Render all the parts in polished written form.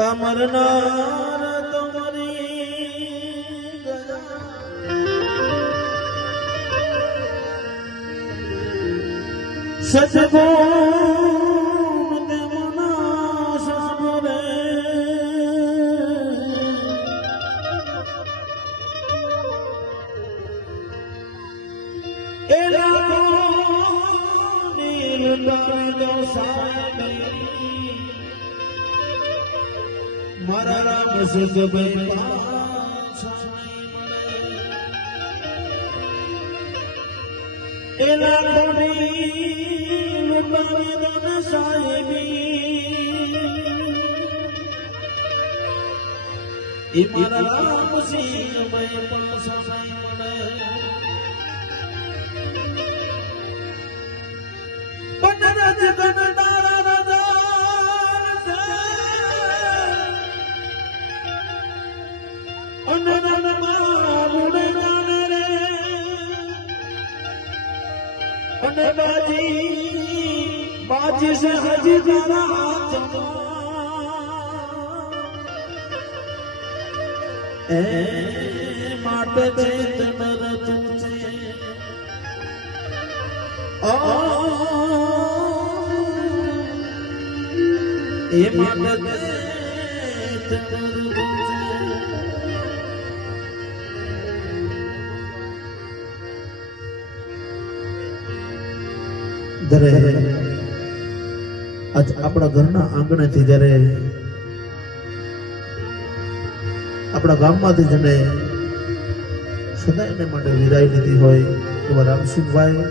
અમરનાર તમારી સતગુણ દેવના સસુરે એ લાખો નીલ ગાવેલો સાહેબ મારા રામ સુખભાઈ એલા કોની મુકામી સાહેબી એ મારા રામ સુખભાઈ પાસાઈ મળે પનરજ ગણદારા बाजी से हजी तारा हाथ ए माटे चेतन तू छे ए माटे चेतन तू દરે આજ આપણા ઘરના આંગણેથી જ્યારે આપણા ગામમાંથી જેને સદાયને માટે વિદાય લીધી હોય એવા રામસિંહભાઈ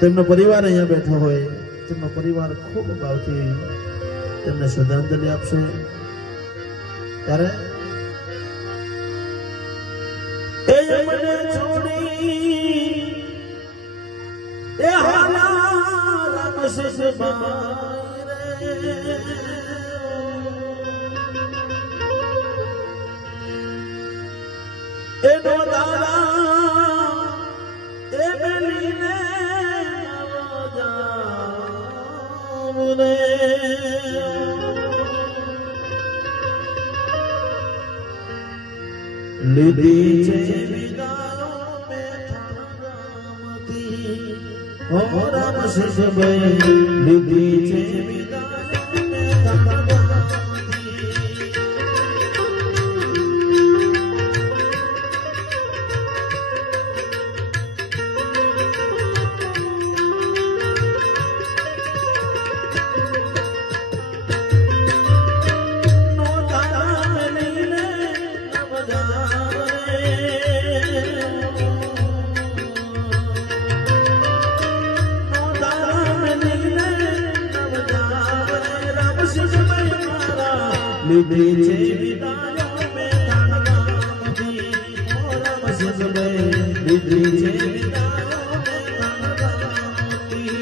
તેમનો પરિવાર અહીંયા બેઠો હોય તેમનો પરિવાર ખૂબ ભાવથી તેમને શ્રદ્ધાંજલિ આપશે ત્યારે એ મને છોડી એ હાલા એનો દાદા એ બેલીને લીધી છે વિદાયો મેં ઓ રામ સુખભાઈ લીધી છે લીધી છે વિદાયો મેં તાણવાથી ઓ રામ સુખભાઈ લીધી છે વિદાયો મેં તાણવાથી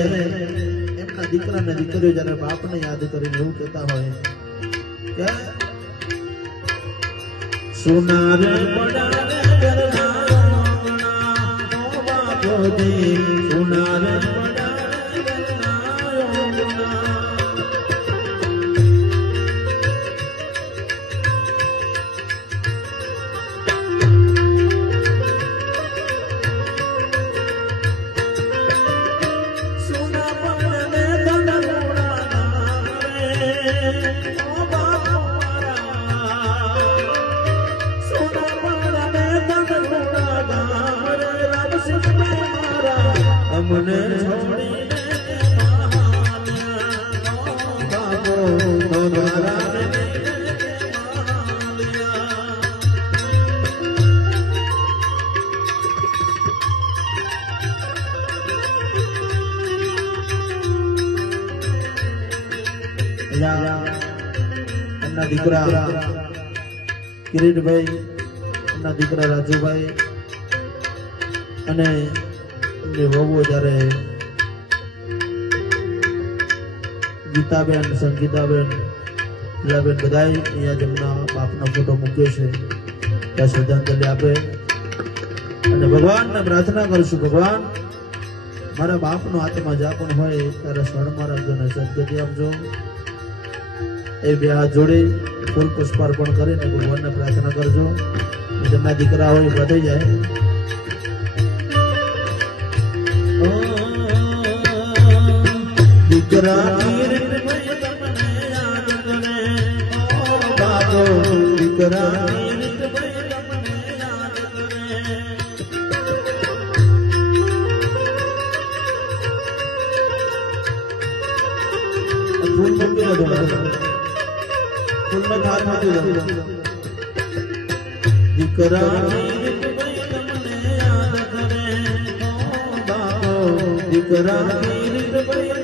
એમના દીકરા ને દીકરીઓ જયારે બાપ ને યાદ કરીને એવું કહેતા હોય કે સોનાર અમને છોડીને બાપો મારા એમના દીકરા કિરીટભાઈ, એમના દીકરા રાજુભાઈ અને એમની વહુઓ જ્યારે ગીતાબેન, સંગીતાબેન, લીલાબેન બધાય અહીંયા જેમના બાપનો ફોટો મૂક્યો છે ત્યાં શ્રદ્ધાંજલિ આપે અને ભગવાનને પ્રાર્થના કરશું, ભગવાન મારા બાપનો આત્મા જ્યાં પણ હોય ત્યારે શરણમાં રાખજો અને સદગતિ આપજો. એ બે હાથ જોડી ફૂલ પુષ્પાર્પણ કરીને ભગવાનને પ્રાર્થના કરજો. જેમના દીકરા હોય વધી જાય. દીકરા દીકરા દીકરા દીકરા